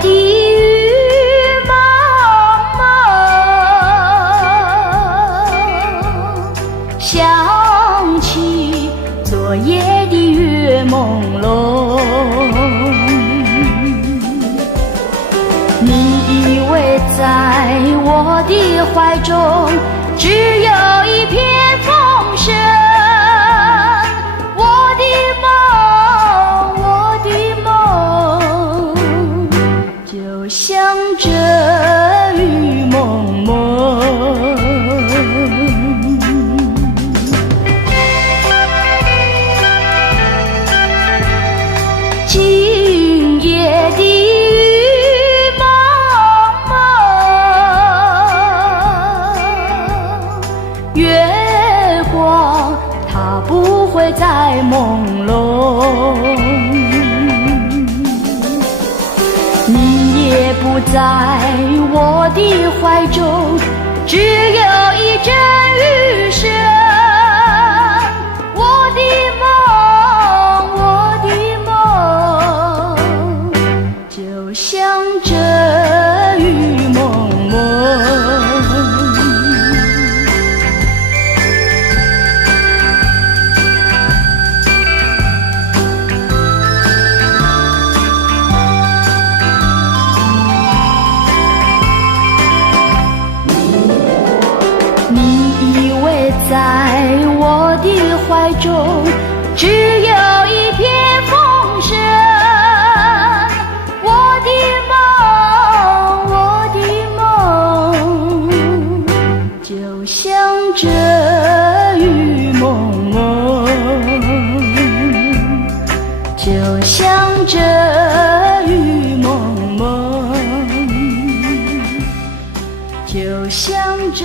的雨蒙蒙，想起昨夜的月朦胧。你以为在我的怀中只有一片风声，我的梦就像这雨蒙蒙。今夜的雨蒙蒙，月光它不会再朦胧，你也不在我的怀中，只有一阵雨声。就像这雨蒙蒙。你以为在我的怀中只有一片风声，就像这雨蒙蒙，就像这雨蒙蒙，就像这